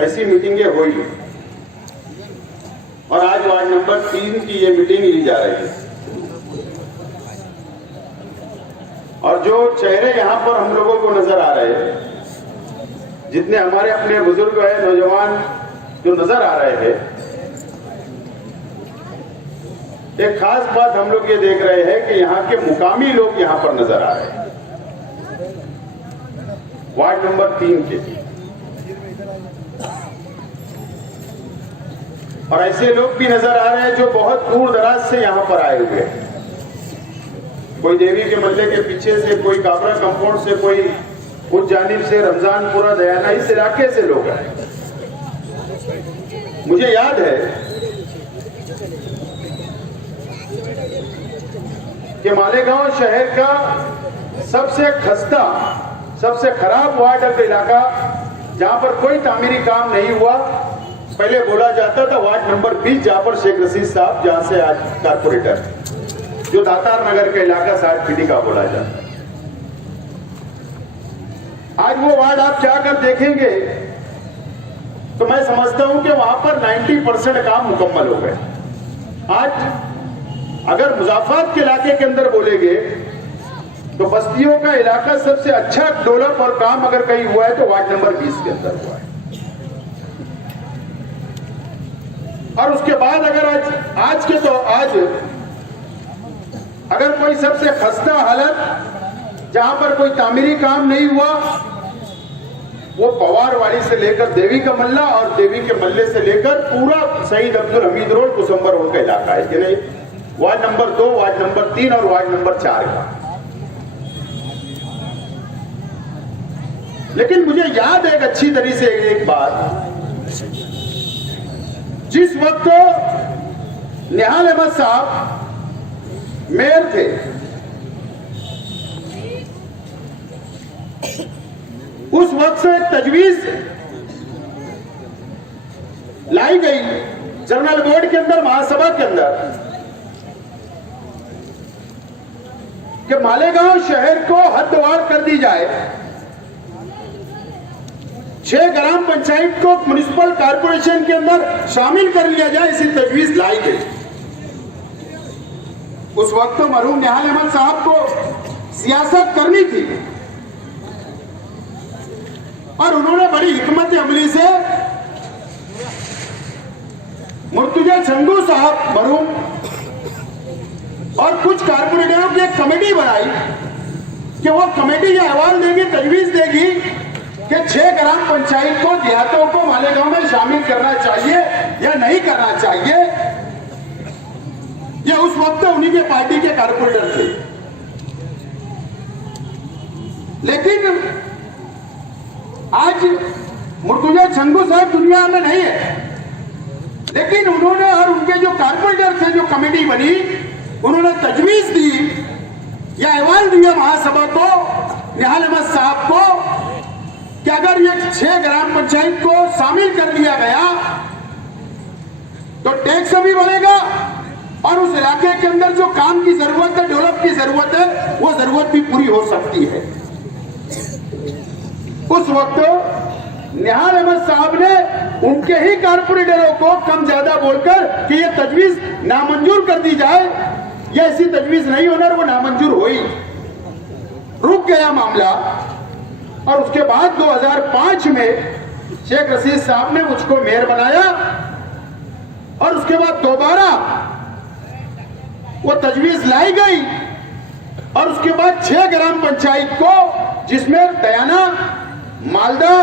ऐसी मीटिंगें हुई और आज वार्ड नंबर 3 की ये मीटिंग ली जा रही है। और जो चेहरे यहां पर हम लोगों को नजर आ रहे हैं, जितने हमारे अपने बुजुर्ग है, नौजवान जो नजर आ रहे हैं, एक खास बात हम लोग ये देख रहे हैं कि यहाँ के मुकामी लोग यहाँ पर नजर आ रहे हैं, वार्ड नंबर 3 के। और ऐसे लोग भी नजर आ रहे हैं जो बहुत दूर दराज से यहाँ पर आए हुए हैं। कोई देवी के मल्ले के पीछे से, कोई काबरा कंपाउंड से, कोई उस जानिब से, रमजानपुरा, दयाना, इस इलाके से लोग आए। मुझे याद है कि मालेगांव शहर का सबसे खस्ता, सबसे खराब वार्ड का इलाका, जहां पर कोई तामीरी काम नहीं हुआ, पहले बोला जाता था वार्ड नंबर 20, जहां पर शेख रशीद साहब, जहां से आज कारपोरेटर, जो दातार नगर का इलाका 60 फीटी का बोला जाता। आज वो वार्ड आप जाकर देखेंगे तो मैं समझता हूं कि वहां पर 90% काम मुकम्मल हो गए। आज अगर मुजाफरात के इलाके के अंदर बोलेंगे तो बस्तियों का इलाका सबसे अच्छा डेवलप और काम अगर कहीं हुआ है तो वार्ड नंबर 20 के अंदर हुआ है। और उसके बाद अगर आज अगर कोई सबसे खस्ता हालत जहां पर कोई तामीरी काम नहीं हुआ, वो पवारवाड़ी से लेकर देवी का मल्ला और देवी के मल्ले से लेकर पूरा शहीद अब्दुल हमीद रोड, कुसुम्बर रोड का इलाका है कि नहीं, वार्ड नंबर 2, वार्ड नंबर 3 और वार्ड नंबर 4 का। लेकिन मुझे याद है एक अच्छी तरीके से एक बात, जिस वक्त निहाल अहमद साहब मेयर थे, उस वक्त से एक तजवीज लाई गई जनरल बोर्ड के अंदर, महासभा के अंदर, कि मालेगांव शहर को हदवार कर दी जाए, 6 ग्राम पंचायत को म्युनिसिपल कॉर्पोरेशन के अंदर शामिल कर लिया जाए, ऐसी तजवीज लाई गई। उस वक्त तो मरहूम निहाल अहमद साहब को सियासत करनी थी और उन्होंने बड़ी हिकमत अमली से मुर्तजा छंगू साहब मरहूम और कुछ कारपोरेटरों की एक कमेटी बनाई कि वो कमेटी ये अहवाल देगी, तजवीज देगी कि 6 ग्राम पंचायत को, देहातों को मालेगांव में शामिल करना चाहिए या नहीं करना चाहिए। ये उस वक्त उन्हीं के पार्टी के कारपोरेटर थे। लेकिन आज मुर्तजा छंगू साहब दुनिया में नहीं है, लेकिन उन्होंने और उनके जो कारपोरेटर थे, जो कमेटी बनी, उन्होंने तजवीज दी या अहवाल दिया महासभा को, निहाल अहमद साहब को, कि अगर ये 6 ग्राम पंचायत को शामिल कर दिया गया तो टैक्स भी बढ़ेगा और उस इलाके के अंदर जो काम की जरूरत है, डेवलप की जरूरत है, वो जरूरत भी पूरी हो सकती है। उस वक्त निहाल अहमद साहब ने उनके ही कारपोरेटरों को कम ज्यादा बोलकर कि ये तजवीज नामंजूर कर दी जाए, या ऐसी तजवीज नहीं होना, वो नामंजूर हुई, रुक गया मामला। और उसके बाद 2005 में शेख रशीद साहब ने मुझको मेयर बनाया और उसके बाद दोबारा वो तजवीज लाई गई और उसके बाद 6 ग्राम पंचायत को, जिसमें दयाना, मालदा,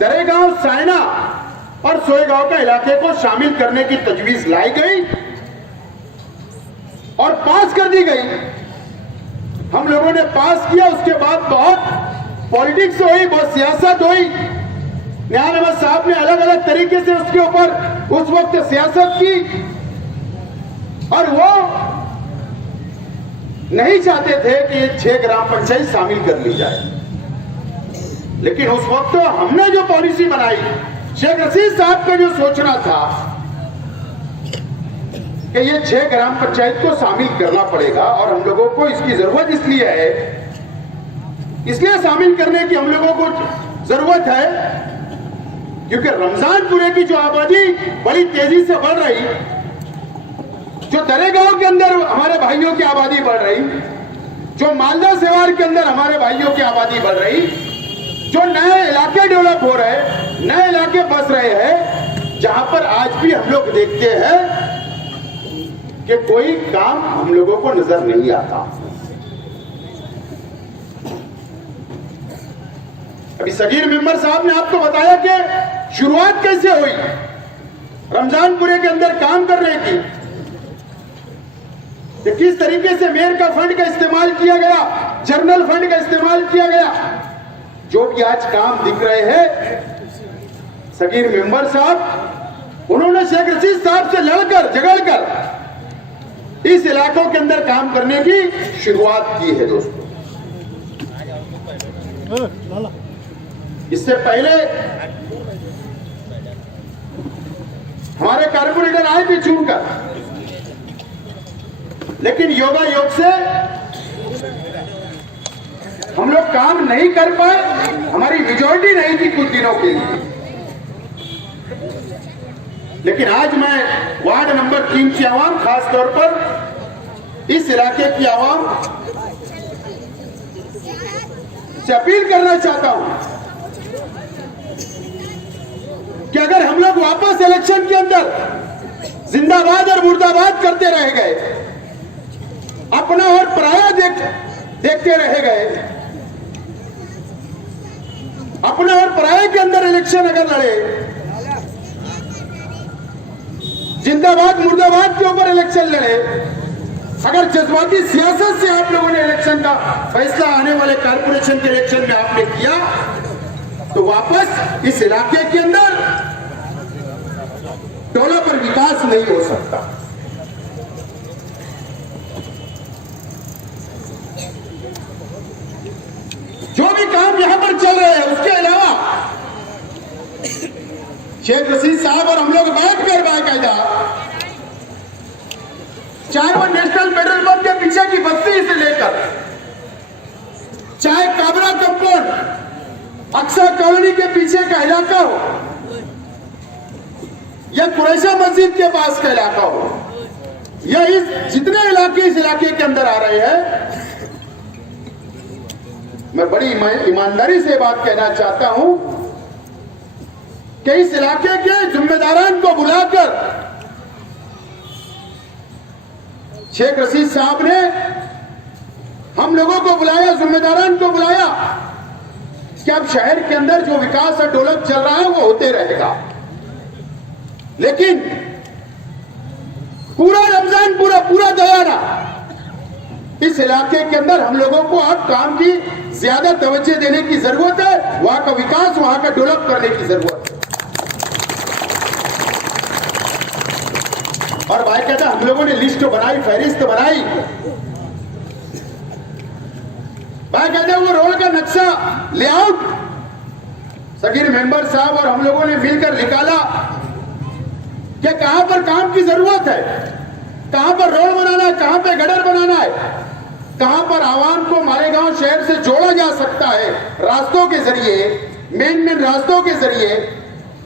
दरेगांव, सायना और सोएगांव का इलाके को शामिल करने की तजवीज लाई गई और पास कर दी गई। हम लोगों ने पास किया। उसके बाद बहुत पॉलिटिक्स हुई, बहुत सियासत हुई। निहाल अहमद साहब ने अलग अलग तरीके से उसके ऊपर उस वक्त सियासत की और वो नहीं चाहते थे कि ये 6 ग्राम पंचायत शामिल कर ली जाए। लेकिन उस वक्त हमने जो पॉलिसी बनाई, शेख रशीद साहब का जो सोचना था कि ये 6 ग्राम पंचायत को शामिल करना पड़ेगा और हम लोगों को इसकी जरूरत इसलिए है, इसलिए शामिल करने की हम लोगों को जरूरत है क्योंकि रमजानपुरे की जो आबादी बड़ी तेजी से बढ़ रही, जो दरेगांव के अंदर हमारे भाइयों की आबादी बढ़ रही, जो मालदा सेवार के अंदर हमारे भाइयों की आबादी बढ़ रही, जो नए इलाके डेवलप हो रहे, नए इलाके बस रहे हैं, जहां पर आज भी हम लोग देखते हैं कि कोई काम हम लोगों को नजर नहीं आता। अभी सगीर मेंबर साहब ने आपको बताया कि शुरुआत कैसे हुई रमजानपुरे के अंदर काम करने की, कि किस तरीके से मेयर का फंड का इस्तेमाल किया गया, जर्नल फंड का इस्तेमाल किया गया। जो भी आज काम दिख रहे हैं सगीर मेंबर साहब, उन्होंने शेख रशीद साहब से लड़कर झगड़कर इस इलाकों के अंदर काम करने की शुरुआत की है दोस्तों। इससे पहले हमारे कारपोरेटर आए थे चुनकर, लेकिन योगा योग से हम लोग काम नहीं कर पाए, हमारी मेजॉरिटी नहीं थी कुछ दिनों के लिए। लेकिन आज मैं वार्ड नंबर 3 की आवाम, खास तौर पर इस इलाके की आवाम से अपील करना चाहता हूं कि अगर हम लोग वापस इलेक्शन के अंदर जिंदाबाद और मुर्दाबाद करते रह गए, अपना और पराया देखते रह गए, अपना और पराये के अंदर इलेक्शन अगर लड़े, जिंदाबाद मुर्दाबाद के ऊपर इलेक्शन लड़े, अगर जज्बाती सियासत से आप लोगों ने इलेक्शन का फैसला आने वाले कारपोरेशन के इलेक्शन में आपने किया, तो वापस इस इलाके के अंदर डेवलप और विकास नहीं हो सकता। जो भी काम यहां पर चल रहे हैं, उसके अलावा शेख रशीद साहब और हम लोग बैठकर बाकायदा, चाहे वो नेशनल पेट्रोल पंप के पीछे की बस्ती से लेकर, चाहे काबरा कंपाउंड, अक्सा कॉलोनी के पीछे का इलाका हो, या कुरैशा मस्जिद के पास का इलाका हो, या इस जितने इलाके इस इलाके के अंदर आ रहे हैं, मैं बड़ी ईमानदारी से बात कहना चाहता हूं कि इस इलाके के जिम्मेदारान को बुलाकर शेख रशीद साहब ने हम लोगों को बुलाया, जिम्मेदारान को बुलाया कि अब शहर के अंदर जो विकास और डेवलप चल रहा है वो होते रहेगा, लेकिन पूरा रमजान पूरा दयारा इस इलाके के अंदर हम लोगों को अब काम की ज्यादा तवज्जो देने की जरूरत है, वहां का विकास, वहां का डेवलप करने की जरूरत है। और भाई कहता हम लोगों ने लिस्ट बनाई, फहरिस्त बनाई, भाई कहता वो रोड का नक्शा, लेआउट सगीर मेंबर साहब और हम लोगों ने मिलकर निकाला कि कहां पर काम की जरूरत है, कहां पर रोड बनाना है, कहां पे गटर बनाना है, कहां पर आवाम को मालेगांव शहर से जोड़ा जा सकता है रास्तों के जरिए, मेन रास्तों के जरिए,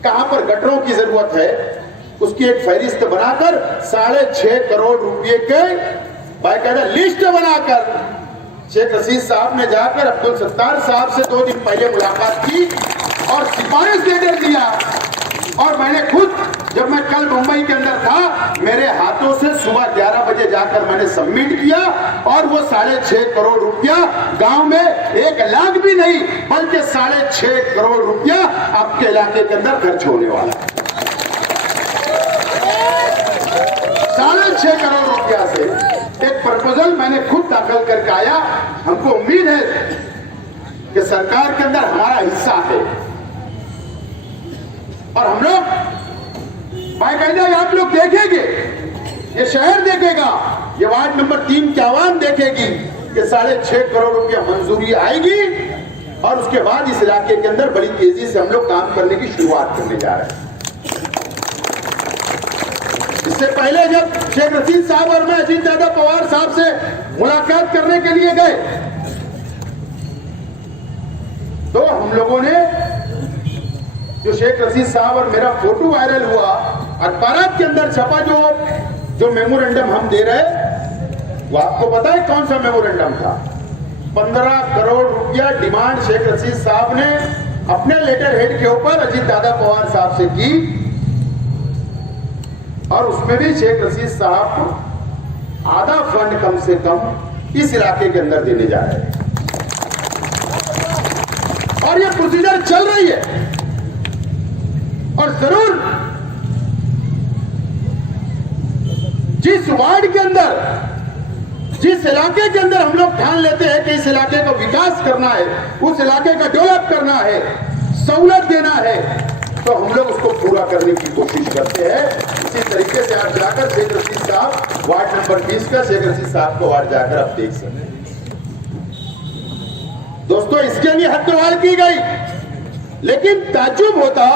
कहां पर गटरों की जरूरत है, उसकी एक फहरिस्त बनाकर 6.5 करोड़ रुपए के बाकायदा लिस्ट बनाकर शेख रशीद साहब ने जाकर अब्दुल सत्तार साहब से 2 दिन पहले मुलाकात की और सिफारिश लेटर दिया। और मैंने खुद, जब मैं कल मुंबई के अंदर था, मेरे हाथों से सुबह 11 बजे जाकर मैंने सबमिट किया और वो 6.5 करोड़ रुपया गांव में 1 लाख भी नहीं बल्कि 6.5 करोड़ रुपया आपके इलाके के अंदर खर्च होने वाला है। 6.5 करोड़ रुपया से एक प्रपोजल मैंने खुद दाखिल करके आया। हमको उम्मीद है कि सरकार के अंदर हमारा हिस्सा है और हम लोग बाकायदा आप लोग देखेंगे, ये शहर देखेगा, ये वार्ड नंबर 3 की आवाम देखेगी कि 6.5 करोड़ रुपया मंजूरी आएगी और उसके बाद इस इलाके के अंदर बड़ी तेजी से हम लोग काम करने की शुरुआत करने जा रहे हैं। इससे पहले जब शेख रशीद साहब और मैं अजीत दादा पवार साहब से मुलाकात करने के लिए गए तो हम लोगों ने जो शेख रशीद साहब और मेरा फोटो वायरल हुआ, अखबारात के अंदर छपा, जो मेमोरेंडम हम दे रहे, वो आपको पता है कौन सा मेमोरेंडम था? 15 करोड़ रुपया डिमांड शेख रशीद साहब ने अपने लेटर हेड के ऊपर अजीत दादा पवार साहब से की, और उसमें भी शेख रशीद साहब को आधा फंड कम से कम इस इलाके के अंदर देने जा रहे हैं, और ये प्रोसीजर चल रही है। और जरूर जिस वार्ड के अंदर, जिस इलाके के अंदर हम लोग ठान लेते हैं कि इस इलाके का विकास करना है, उस इलाके का डेवलप करना है, सहूलत देना है, तो हम लोग उसको पूरा करने की कोशिश करते हैं। इसी तरीके से आप जाकर शेख रशीद साहब वार्ड नंबर 20 का शेख रशीद साहब को वार्ड जाकर आप देख सकते हैं। दोस्तों, इसके लिए हद्दवार की गई, लेकिन ताज्जुब होता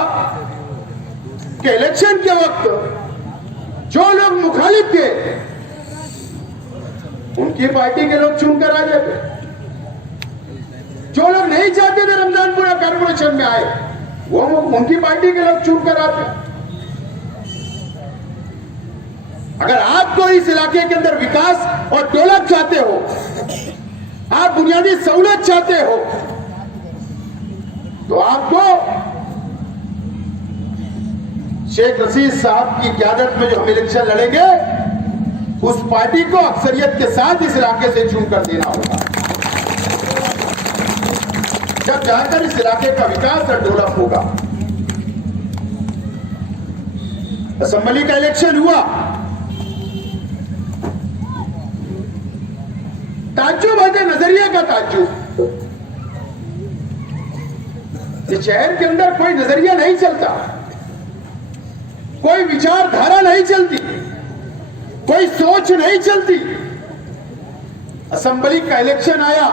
कि इलेक्शन के वक्त जो लोग मुखालिफ थे उनकी पार्टी के लोग चुनकर आ जाते, जो लोग नहीं चाहते थे रमजानपुरा कॉर्पोरेशन में आए वो उनकी पार्टी के लोग चुनकर आते। अगर आपको इस इलाके के अंदर विकास और डेवलप चाहते हो, आप बुनियादी सहूलत चाहते हो, तो आपको शेख रशीद साहब की क़यादत में जो हम इलेक्शन लड़ेंगे, उस पार्टी को अक्सरियत के साथ इस इलाके से चुनकर देना होगा, जब जाकर इस इलाके का विकास और डेवलप होगा। असेंबली का इलेक्शन हुआ, ताज्जुब है, नजरिया का ताज्जुब। इस शहर के अंदर कोई नजरिया नहीं चलता, कोई विचारधारा नहीं चलती, कोई सोच नहीं चलती। असेंबली का इलेक्शन आया,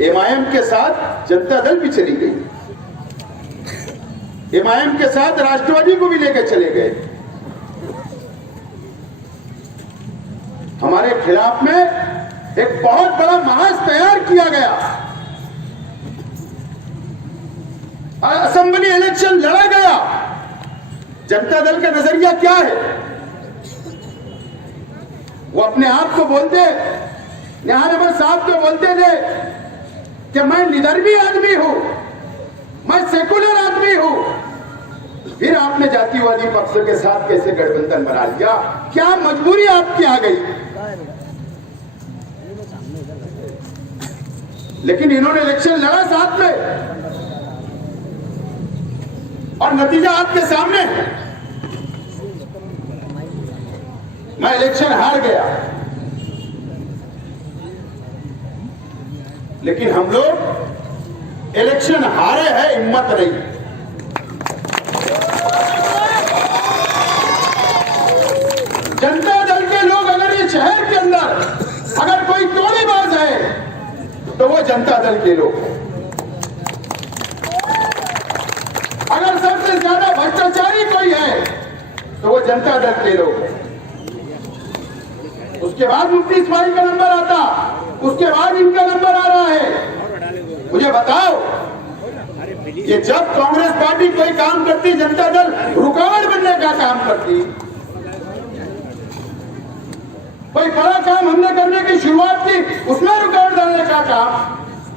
एमआईएम के साथ जनता दल भी चली गई, एमआईएम के साथ राष्ट्रवादी को भी लेकर चले गए। हमारे खिलाफ में एक बहुत बड़ा महाज तैयार किया गया, असेंबली इलेक्शन लड़ा गया। जनता दल का नजरिया क्या है? वो अपने आप को बोलते, निहाल अहमद साहब तो बोलते थे कि मैं निधर्मी आदमी हूं, मैं सेकुलर आदमी हूं। फिर आपने जातिवादी पक्ष के साथ कैसे गठबंधन बना लिया? क्या मजबूरी आपकी आ गई? लेकिन इन्होंने इलेक्शन लड़ा साथ में, और नतीजा आपके सामने है। मैं इलेक्शन हार गया, लेकिन हम लोग इलेक्शन हारे हैं, हिम्मत नहीं। जनता दल के लोग अगर इस शहर के अंदर अगर कोई तोड़ेबाज है तो वो जनता दल के लोग हैं। अगर सबसे ज्यादा भ्रष्टाचारी कोई है तो वो जनता दल के लोग हैं। उसके बाद मुफ्ती इस्माइल का नंबर आता, उसके बाद इनका नंबर आ रहा है। मुझे बताओ, ये जब कांग्रेस पार्टी कोई काम करती, जनता दल रुकावट बनने का काम करती। कोई बड़ा काम हमने करने की शुरुआत की, उसमें रुकावट डालने का काम,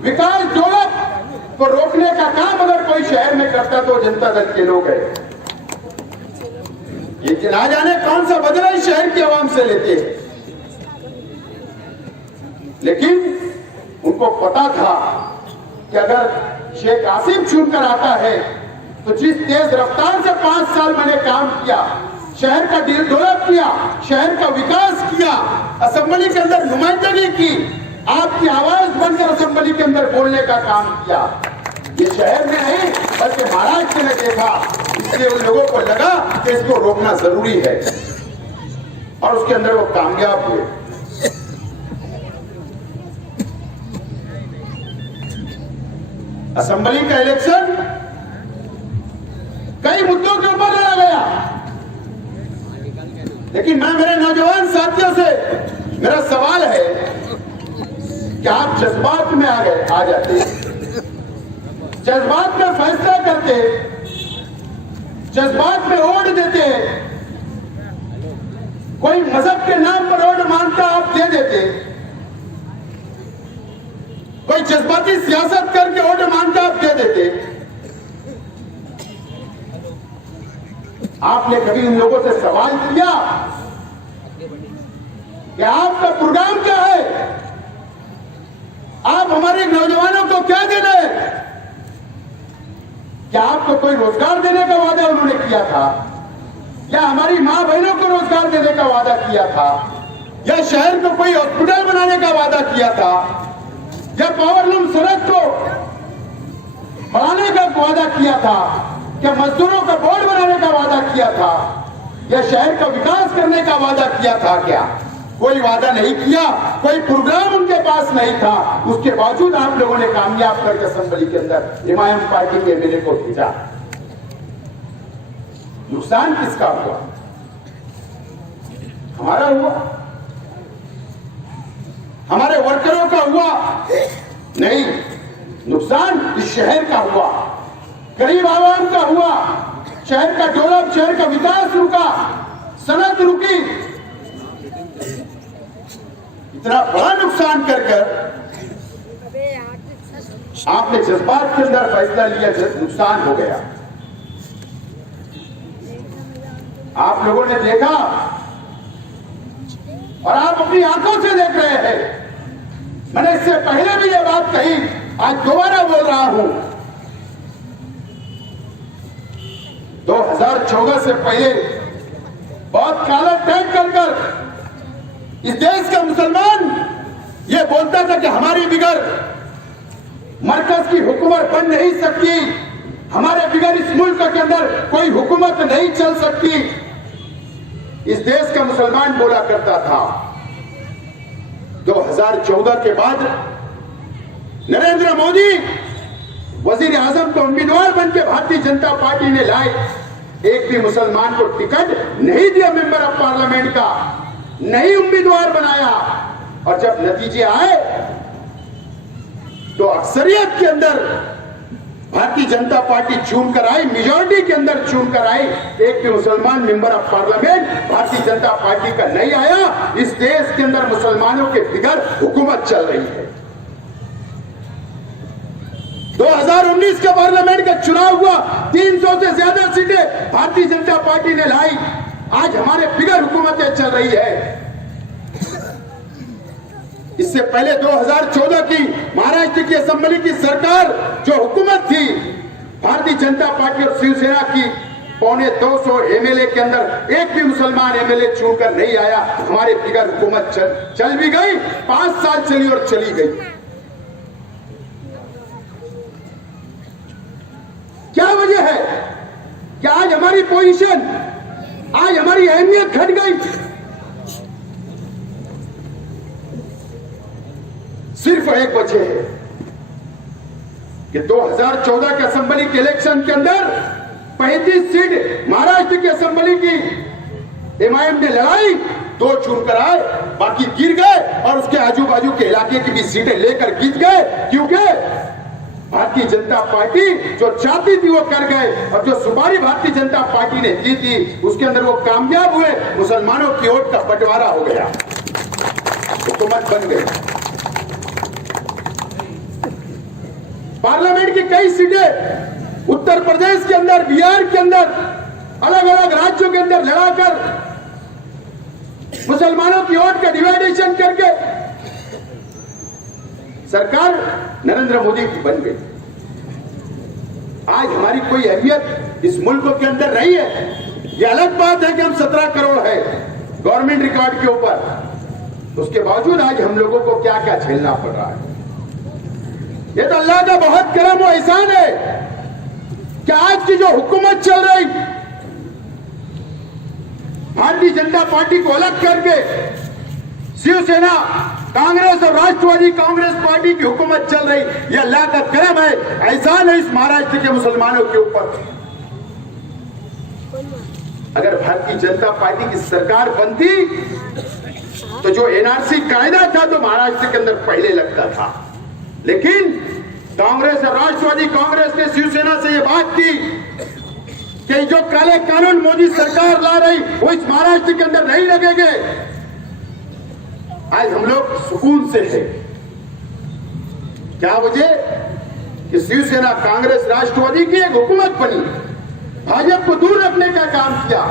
विकास डेवलप को रोकने का काम अगर कोई शहर में करता तो जनता दल के लोग हैं। ये ना जाने कौन सा बदला इस शहर की आवाम से लेते हैं, लेकिन उनको पता था कि अगर शेख आसिफ चुनकर आता है तो जिस तेज रफ्तार से 5 साल मैंने काम किया, शहर का डेवलप किया, शहर का विकास किया, असेंबली के अंदर नुमाइंदगी की, आपकी आवाज बनकर असेंबली के अंदर बोलने का काम किया, ये शहर में नहीं बल्कि महाराष्ट्र में देखा। इसलिए उन लोगों को लगा कि इसको रोकना जरूरी है, और उसके अंदर वो कामयाब हुए। असेंबली का इलेक्शन कई मुद्दों के ऊपर लड़ा गया, लेकिन मैं मेरे नौजवान साथियों से मेरा सवाल है कि आप जज्बात में आ जाते, जज्बात में फैसला करते, जज्बात में वोट देते, कोई मजहब के नाम पर वोट मांगता आप दे देते, कोई जज्बाती सियासत करके वोट मांगता आप दे देते। आपने कभी उन लोगों से सवाल किया कि आपका प्रोग्राम क्या है, आप हमारे नौजवानों को क्या दे रहे हैं? क्या आपको कोई रोजगार देने का वादा उन्होंने किया था, या हमारी मां बहनों को रोजगार देने का वादा किया था, या शहर को कोई हॉस्पिटल बनाने का वादा किया था, या पावरलूम सड़क को बढ़ाने का वादा किया था, क्या मजदूरों का बोर्ड बनाने का वादा किया था, या शहर का विकास करने का वादा किया था? क्या कोई वादा नहीं किया, कोई प्रोग्राम उनके पास नहीं था। उसके बावजूद आप लोगों ने कामयाब करके असेंबली के अंदर इमाम पार्टी के एमएलए को भेजा। नुकसान किसका हुआ? हमारा हुआ? हमारे वर्करों का हुआ? नहीं, नुकसान इस शहर का हुआ, गरीब आवाम का हुआ। शहर का डेवलप, शहर का विकास रुका, सनत रुकी। इतना बड़ा नुकसान कर आपने जज्बात के अंदर फैसला लिया, नुकसान हो गया। आप लोगों ने देखा और आप अपनी आंखों से देख रहे हैं। मैंने इससे पहले भी यह बात कही, आज दोबारा बोल रहा हूं। 2014 से पहले बहुत काला टैग कर इस देश का मुसलमान ये बोलता था कि हमारी बिगर मरकज की हुकूमत बन नहीं सकती, हमारे बिगर इस मुल्क के अंदर कोई हुकूमत नहीं चल सकती। इस देश का मुसलमान बोला करता था। 2014 के बाद नरेंद्र मोदी वजीर आजम को उम्मीदवार बनकर भारतीय जनता पार्टी ने लाए। एक भी मुसलमान को टिकट नहीं दिया, मेंबर ऑफ पार्लियामेंट का नहीं उम्मीदवार बनाया। और जब नतीजे आए तो अक्सरियत के अंदर भारतीय जनता पार्टी चुन कर आई, मेजॉरिटी के अंदर चुन कर आई। एक भी मुसलमान member of parliament Bharatiya Janata party का नहीं आया। इस देश के अंदर मुसलमानों के बिगड़ हुकूमत चल रही है। 2019 का पार्लियामेंट का चुनाव हुआ, 300 से ज्यादा सीटें भारतीय जनता पार्टी ने लाई। आज हमारे बिगड़ हुकूमतें चल रही है। इससे पहले 2014 की महाराष्ट्र की असेंबली की सरकार जो हुकूमत थी भारतीय जनता पार्टी और शिवसेना की, 250 एमएलए के अंदर एक भी मुसलमान एमएलए चुनकर नहीं आया। हमारे बिगड़ हुकूमत चल भी गई, 5 साल चली और चली गई। क्या वजह है कि आज हमारी पोजीशन, आज हमारी अहमियत घट गई? सिर्फ एक वजह है कि 2014 के असेंबली के इलेक्शन के अंदर 35 सीट महाराष्ट्र की असेंबली की एमआईएम ने लड़ाई, 2 चुनकर आए, बाकी गिर गए और उसके आजू बाजू के इलाके की भी सीटें लेकर जीत गए। क्योंकि भारतीय जनता पार्टी जो चाहती थी वो कर गए, और जो सुपारी भारतीय जनता पार्टी ने दी थी उसके अंदर वो कामयाब हुए। मुसलमानों की वोट का बंटवारा हो गया, हुकूमत बन गई। पार्लियामेंट की कई सीटें उत्तर प्रदेश के अंदर, बिहार के अंदर, अलग अलग राज्यों के अंदर लड़ाकर मुसलमानों की वोट का डिवाइडेशन करके सरकार नरेंद्र मोदी की बन गई। आज हमारी कोई अहमियत इस मुल्क के अंदर नहीं है। यह अलग बात है कि हम 17 करोड़ है गवर्नमेंट रिकॉर्ड के ऊपर, उसके बावजूद आज हम लोगों को क्या क्या झेलना पड़ रहा है। ये तो अल्लाह का बहुत करम और एहसान है कि आज की जो हुकूमत चल रही, भारतीय जनता पार्टी को अलग करके शिवसेना, कांग्रेस और राष्ट्रवादी कांग्रेस पार्टी की हुकूमत चल रही, यह अल्लाह का करम है, एहसान है इस महाराष्ट्र के मुसलमानों के ऊपर। अगर भारतीय जनता पार्टी की सरकार बनती तो जो एनआरसी कायदा था तो महाराष्ट्र के अंदर पहले लगता था, लेकिन कांग्रेस और राष्ट्रवादी कांग्रेस ने शिवसेना से यह बात की कि जो काले कानून मोदी सरकार ला रही वो इस महाराष्ट्र के अंदर नहीं लगेंगे। आज हम लोग सुकून से हैं। क्या वजह कि शिवसेना कांग्रेस राष्ट्रवादी की एक हुकूमत बनी, भाजपा को दूर रखने का काम किया।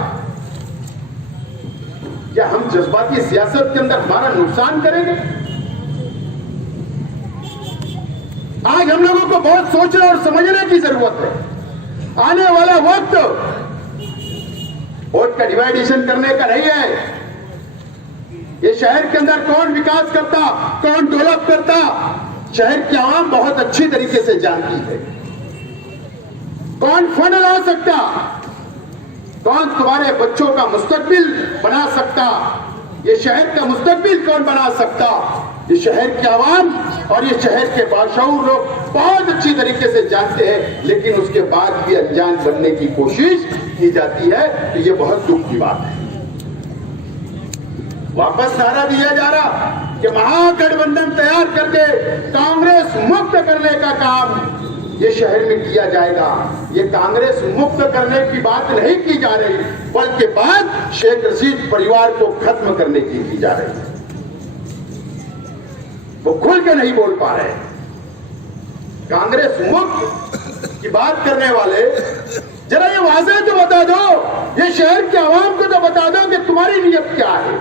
क्या हम जज्बाती सियासत के अंदर हमारा नुकसान करेंगे? आज हम लोगों को बहुत सोचने और समझने की जरूरत है। आने वाला वक्त वोट का डिवाइडेशन करने का नहीं है। ये शहर के अंदर कौन विकास करता, कौन डेवलप करता, शहर की आवाम बहुत अच्छी तरीके से जानती है। कौन फंड ला सकता, कौन तुम्हारे बच्चों का मुस्तकबिल बना सकता, ये शहर का मुस्तकबिल कौन बना सकता, ये शहर की आवाम और ये शहर के बाशऊर लोग बहुत अच्छी तरीके से जानते हैं। लेकिन उसके बाद भी अनजान बनने की कोशिश की जाती है, तो ये बहुत दुख की बात है। वापस नारा दिया जा रहा कि महागठबंधन तैयार करके कांग्रेस मुक्त करने का काम ये शहर में किया जाएगा। ये कांग्रेस मुक्त करने की बात नहीं की जा रही, बल्कि बात शेख रशीद परिवार को खत्म करने की जा रही है। वो खुल के नहीं बोल पा रहे। कांग्रेस मुक्त की बात करने वाले जरा ये वाज़ेह तो बता दो, ये शहर के आवाम को तो बता दो कि तुम्हारी नीयत क्या है।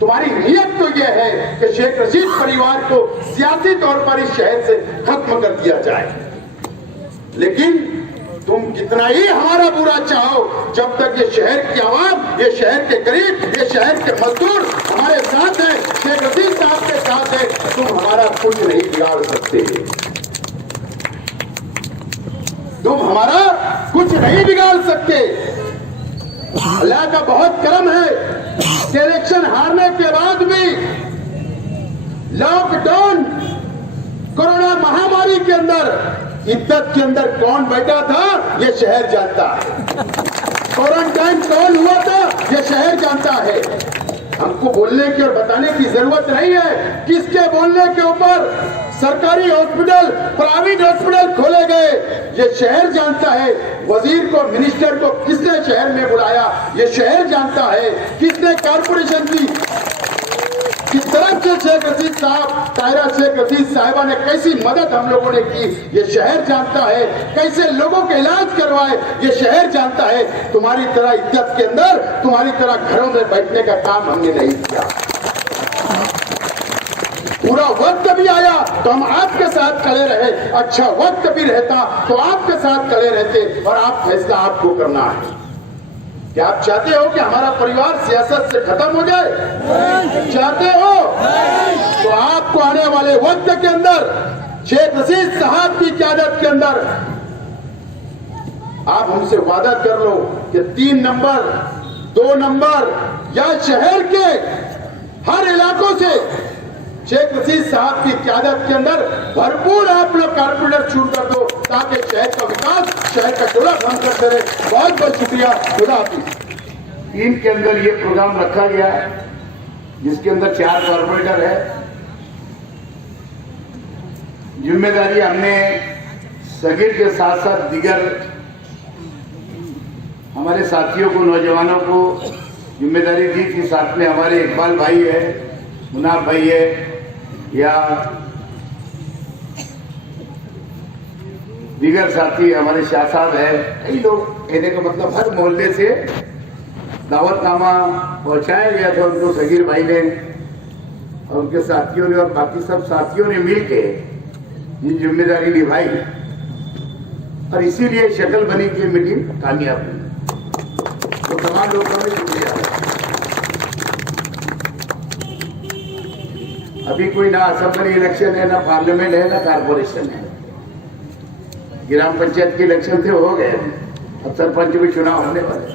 तुम्हारी नीयत तो यह है कि शेख रशीद परिवार को सियासी तौर पर इस शहर से खत्म कर दिया जाए। लेकिन तुम कितना ही हमारा बुरा चाहो, जब तक ये शहर की आवाम, ये शहर के गरीब, ये शहर के मजदूर हमारे साथ हैं, शेख रशीद साहब के साथ है, तुम हमारा कुछ नहीं बिगाड़ सकते। तुम हमारा कुछ नहीं बिगाड़ सकते। अल्लाह का बहुत करम है, इलेक्शन हारने के बाद भी लॉकडाउन कोरोना महामारी के अंदर इद्दत के अंदर कौन बैठा था ये शहर जानता है। क्वारंटाइन कौन हुआ था ये शहर जानता है। हमको बोलने की और बताने की जरूरत नहीं है किसके बोलने के ऊपर सरकारी हॉस्पिटल, प्राइवेट हॉस्पिटल खोले गए, ये शहर जानता है। वजीर को, मिनिस्टर को किसने शहर में बुलाया ये शहर जानता है। किसने कारपोरेशन की किस तरफ से शेख रशीद साहब, ताहिरा शेख रशीद साहिबा ने कैसी मदद हम लोगों ने की ये शहर जानता है। कैसे लोगों के इलाज करवाए ये शहर जानता है। तुम्हारी तरह इज्जत के अंदर, तुम्हारी तरह घरों में बैठने का काम हमने नहीं किया। पूरा वक्त भी आया तो हम आपके साथ खड़े रहे, अच्छा वक्त भी रहता तो आपके साथ खड़े रहते, और आप फैसला आपको करना है। क्या आप चाहते हो कि हमारा परिवार सियासत से खत्म हो जाए? चाहते हो तो आपको आने वाले वक्त के अंदर शेख रशीद साहब की क़यादत के अंदर आप हमसे वादा कर लो कि 3 नंबर, 2 नंबर या शहर के हर इलाकों से शेख रशीद साहब की क़यादत के अंदर भरपूर आप लोग कारपोरेटर शुरू कर दो, ताकि शहर का विकास, शहर का डेवलप हम करते रहे। बहुत बहुत शुक्रिया। खुदा हाफिज। 3 के अंदर ये प्रोग्राम रखा गया जिसके अंदर 4 कारपोरेटर है। जिम्मेदारी हमने सगीर के साथ साथ दीगर हमारे साथियों को, नौजवानों को जिम्मेदारी दी थी। साथ में हमारे इकबाल भाई है, मुनाफ भाई है, या दीगर साथी हमारे शाह साहब है। कई लोग, कहने का मतलब हर मोहल्ले से दावतनामा पहुंचाया गया था उनको सगीर भाई ने और उनके साथियों ने, और बाकी सब साथियों ने मिलकर ये जिम्मेदारी निभाई, और इसीलिए शक्ल बनी कि मीटिंग कामयाब हुई। तो तमाम लोगों का शुक्रिया। अभी कोई ना असेंबली इलेक्शन है, ना पार्लियामेंट है, ना कारपोरेशन है। ग्राम पंचायत के इलेक्शन थे, हो गए। अब सरपंच भी चुनाव होने वाले,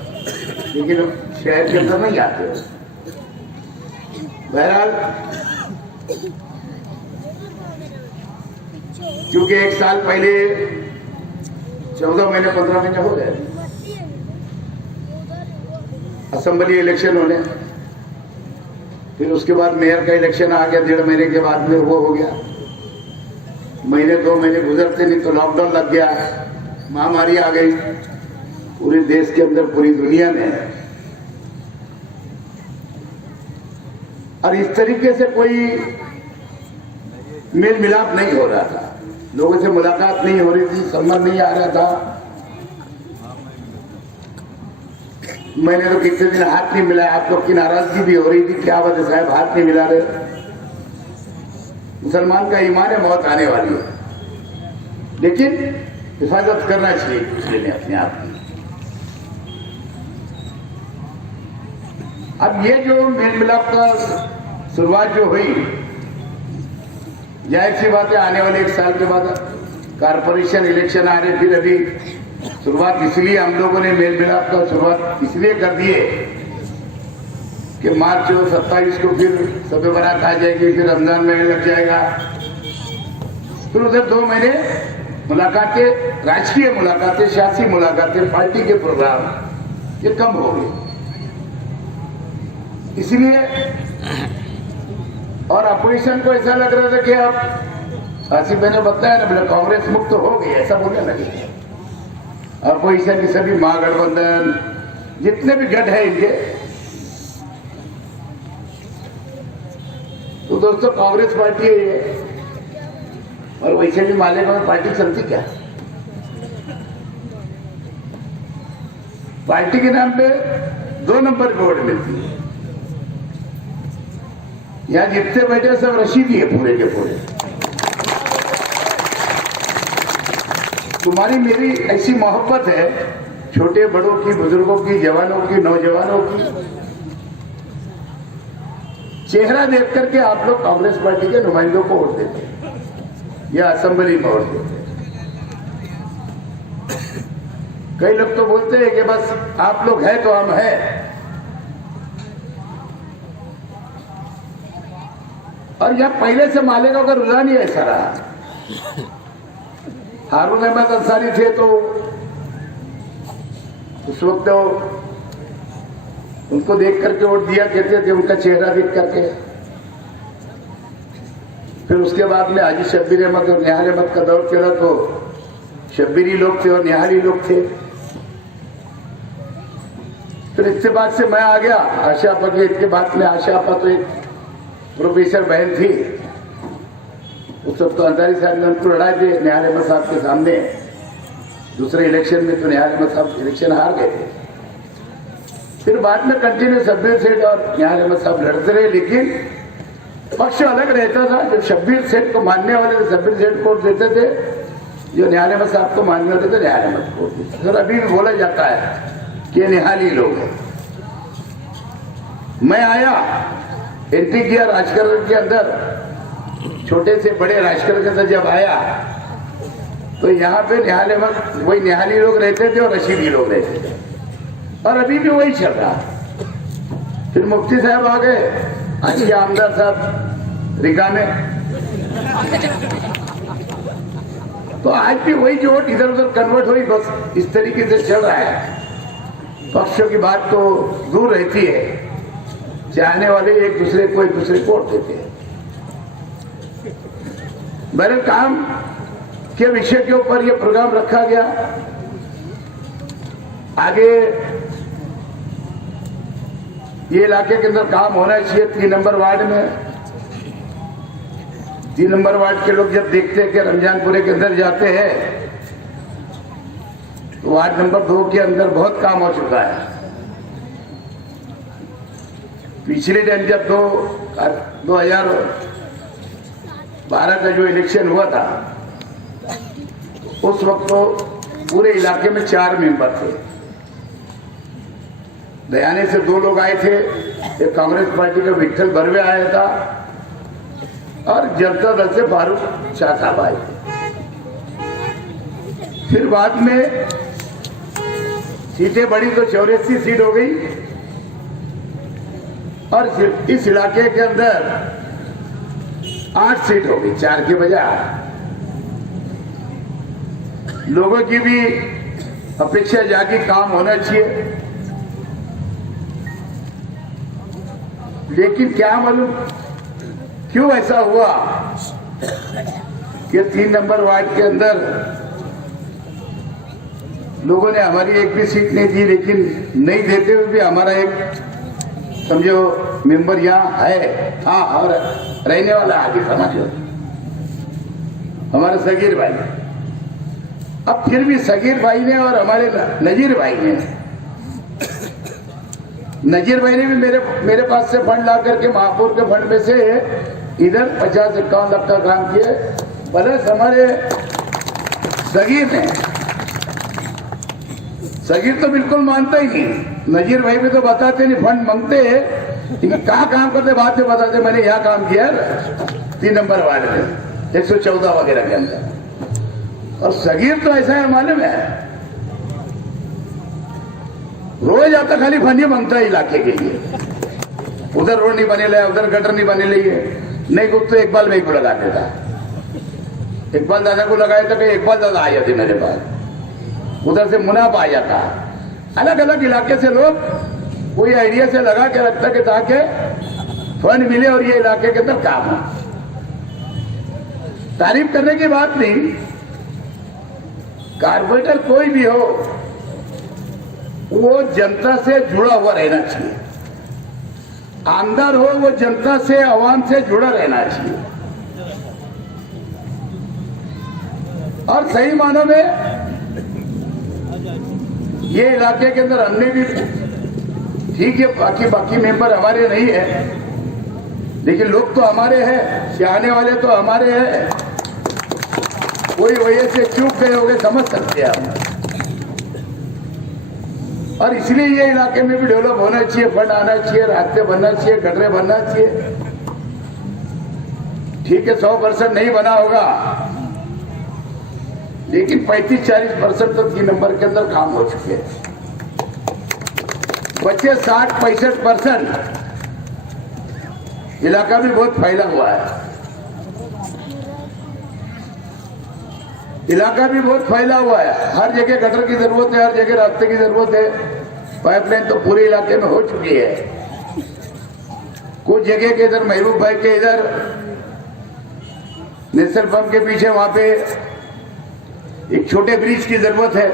लेकिन शहर के अंदर नहीं आते। बहरहाल, क्योंकि 1 साल पहले 14 महीने 15 महीने हो गए असेंबली इलेक्शन होने, फिर उसके बाद मेयर का इलेक्शन आ गया, 1.5 महीने के बाद में वो हो गया। महीने 2 महीने गुजरते नहीं तो लॉकडाउन लग गया, महामारी आ गई पूरे देश के अंदर, पूरी दुनिया में। और इस तरीके से कोई मेल मिलाप नहीं हो रहा था, लोगों से मुलाकात नहीं हो रही थी, संबंध नहीं आ रहा था। मैंने तो कितने दिन हाथ नहीं मिलाया, आप लोग की नाराजगी भी हो रही थी, क्या वजह साहब हाथ नहीं मिला रहे। मुसलमान का ईमान है, मौत आने वाली है, लेकिन हिफाजत करना चाहिए दूसरे ने अपने आप की। अब ये जो मेल मिलाप का शुरुआत जो हुई, जाहिर सी बात है आने वाले 1 साल के बाद कारपोरेशन इलेक्शन आ रहे, फिर अभी शुरुआत इसलिए हम लोगों ने मेल मिलाप का शुरुआत इसलिए कर दिए कि मार्च 27 को फिर शब बारात आ जाएगी, फिर रमजान महीने लग जाएगा, फिर उधर 2 महीने मुलाकातें, राजकीय मुलाकातें, सियासी मुलाकातें, पार्टी के प्रोग्राम ये कम हो गए। इसलिए और अपोजिशन को ऐसा लग रहा था कि अब आसिफ भाई ने बताया ना, बोले कांग्रेस मुक्त हो गई, ऐसा बोलने लगे। अपोजिशन की सभी महागठबंधन जितने भी गठ है इनके, तो दोस्तों कांग्रेस पार्टी है ये, और वैसे भी मालेगांव में पार्टी चलती क्या? पार्टी के नाम पे 2 नंबर की वोट मिलती है। यहां जितने बैठे सब रशीदी है पूरे के पूरे। तुम्हारी मेरी ऐसी मोहब्बत है, छोटे बड़ों की, बुजुर्गों की, जवानों की, नौजवानों की, चेहरा देख करके आप लोग कांग्रेस पार्टी के नुमाइंदों को वोट देते हैं या असेंबली में वोट देते हैं। कई लोग तो बोलते हैं कि बस आप लोग हैं तो हम हैं, और यह पहले से मालेगांव का रुझान ही ऐसा रहा। हारून अहमद अंसारी थे तो उस वक्त तो उनको देख करके वोट दिया करते थे, उनका चेहरा देख करके। फिर उसके बाद में हाजी शब्बीर अहमद और निहाल अहमद का दौर चला तो शब्बीरी लोग थे और निहाली लोग थे। फिर इसके बाद से मैं आ गया आशा आपा के, इसके बाद में आशा आपा तो एक प्रोफेसर बहन थी, उस वक्त तो अंसारी साहब ने उनको लड़ाए थे निहाल अहमद साहब के सामने। दूसरे इलेक्शन में तो निहाल अहमद साहब इलेक्शन हार गए थे। फिर बाद में कंटिन्यू शब्बीर सेठ और निहाल अहमद साहब लड़ते रहे, लेकिन पक्ष अलग रहता था। जो शब्बीर सेठ को मानने वाले थे शब्बीर सेठ को वोट देते थे, जो निहाल अहमद साहब को मानने वाले थे निहाल अहमद को वोट देते। सर अभी भी बोला जाता है कि निहाली लोग हैं। मैं आया, एंट्री किया राजकारण के अंदर, छोटे से बड़े राजकारण के अंदर जब आया तो यहाँ पे निहाल अहमद वही निहाली लोग रहते थे और रशीदी लोग रहते थे, और अभी भी वही चल रहा। फिर मुफ्ती साहब आ गए, आज के आमदार साहब रिका में, तो आज भी वही जो वोट इधर उधर कन्वर्ट हुई, बस इस तरीके से चल रहा है। पक्षों की बात तो दूर रहती है, चाहने वाले एक दूसरे को वोट देते हैं। मेरे काम के विषय के ऊपर यह प्रोग्राम रखा गया। आगे ये इलाके के अंदर काम होना चाहिए। 3 नंबर वार्ड में 3 नंबर वार्ड के लोग जब देखते हैं कि रमजानपुरे के अंदर जाते हैं तो वार्ड नंबर 2 के अंदर बहुत काम हो चुका है। पिछले टाइम जब 2012 का जो इलेक्शन हुआ था, उस वक्त तो पूरे इलाके में 4 मेंबर थे। दयाने से 2 लोग आए थे, एक कांग्रेस पार्टी का विठल बर्वे आया था और जनता दल से फारूक शाह साहब आए थे। फिर बाद में सीटें बढ़ी तो 84 सीट हो गई, और इस इलाके के अंदर 8 सीट हो गई, 4 के बजाय। लोगों की भी अपेक्षा जागी, काम होना चाहिए, लेकिन क्या मालूम क्यों ऐसा हुआ कि 3 नंबर वार्ड के अंदर लोगों ने हमारी एक भी सीट नहीं दी, लेकिन नहीं देते हुए भी हमारा एक समझो मेंबर यहाँ है, हाँ, और रहने वाला आगे समझो हमारे सगीर भाई। अब फिर भी सगीर भाई ने और हमारे नजीर भाई ने भी मेरे पास से फंड ला करके महापौर के फंड में से इधर 50-51 लाख का काम किए। प्लस हमारे सगीर तो बिल्कुल मानता ही नहीं, नजीर भाई भी तो बताते नहीं, फंड मांगते लेकिन कहाँ काम करते बाद में बताते मैंने यहाँ काम किया है 3 नंबर वार्ड में 114 वगैरह के अंदर। और सगीर तो ऐसा है मालूम है, रोज आता खाली फंड ही मांगता है इलाके के लिए, उधर रोड नहीं बने ले, उधर गटर नहीं बने ले, नहीं कुछ तो इकबाल भाई को लगा देता, इकबाल दादा को लगाया था कि इकबाल दादा आ जाते मेरे पास, उधर से मुनाफा आ जाता। अलग अलग इलाके से लोग कोई आइडिया से लगा के रखता कि ताकि फंड मिले और ये इलाके के अंदर काम हो। तारीफ करने की बात नहीं, कारपोरेटर कोई भी हो वो जनता से जुड़ा हुआ रहना चाहिए, आमदार हो वो जनता से आवाम से जुड़ा रहना चाहिए। और सही मानों में ये इलाके के अंदर हमने भी ठीक है, बाकी मेंबर हमारे नहीं है, लेकिन लोग तो हमारे हैं, सियाने वाले तो हमारे हैं, कोई वजह से चूक गए होंगे समझ सकते हैं हम। और इसलिए ये इलाके में भी डेवलप होना चाहिए, फंड आना चाहिए, रास्ते बनना चाहिए, गटरे बनना चाहिए। ठीक है 100% नहीं बना होगा, लेकिन 35-40% तो 3 नंबर के अंदर काम हो चुके हैं। बच्चे 60-65% इलाका भी बहुत फैला हुआ है, इलाका भी बहुत फैला हुआ है, हर जगह गटर की जरूरत है, हर जगह रास्ते की जरूरत है। पाइपलाइन तो पूरे इलाके में हो चुकी है। कुछ जगह के इधर महबूब भाई के इधर नेशनल पंप के पीछे वहां पे एक छोटे ब्रिज की जरूरत है,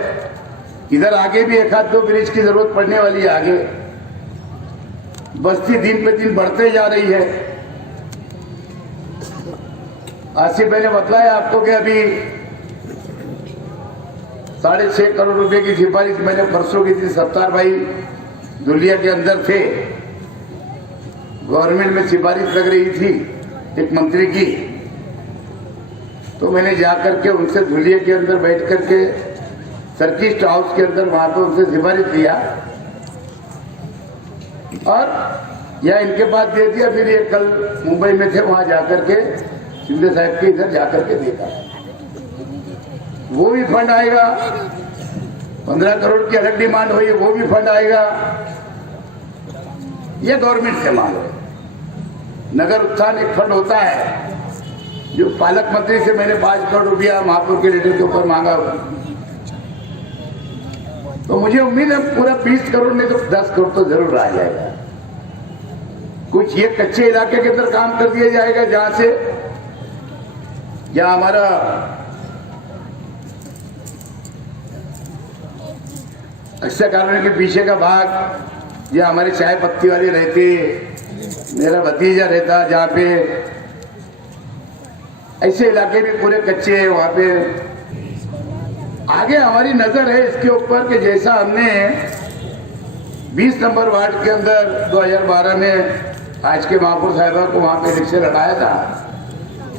इधर आगे भी 1-2 ब्रिज की जरूरत पड़ने वाली है। आगे बस्ती दिन पे दिन बढ़ते जा रही है। आसिफ भाई ने बताया आपको कि अभी 6.5 करोड़ रुपए की सिफारिश मैंने परसों की थी। सत्तार भाई दुलिया के अंदर थे, गवर्नमेंट में सिफारिश लग रही थी एक मंत्री की, तो मैंने जाकर के उनसे धुलिया के अंदर बैठ करके सर्किट हाउस के अंदर वहां पे उनसे सिफारिश दिया और या इनके पास दे दिया। फिर ये कल मुंबई में थे, वहां जाकर के शिंदे साहब के इधर जाकर के देखा, वो भी फंड आएगा। 15 करोड़ की अलग डिमांड हुई है, वो भी फंड आएगा। ये गवर्नमेंट से मांग है। नगर उत्थान एक फंड होता है जो पालक मंत्री से मैंने 5 करोड़ रुपया महापौर के लेटर के ऊपर मांगा, तो मुझे उम्मीद है पूरा 20 करोड़ नहीं तो 10 करोड़ तो जरूर आ जाएगा। कुछ ये कच्चे इलाके के अंदर काम कर दिया जाएगा जहां से या हमारा अक्षय कॉलोनी के पीछे का भाग या हमारे चाय पत्ती वाले रहते, मेरा भतीजा रहता, जहाँ पे ऐसे इलाके भी पूरे कच्चे हैं। वहां पे आगे हमारी नजर है इसके ऊपर कि जैसा हमने 20 नंबर वार्ड के अंदर 2012 में आज के महापौर साहिबा को वहां पे इलेक्शन लड़ाया था।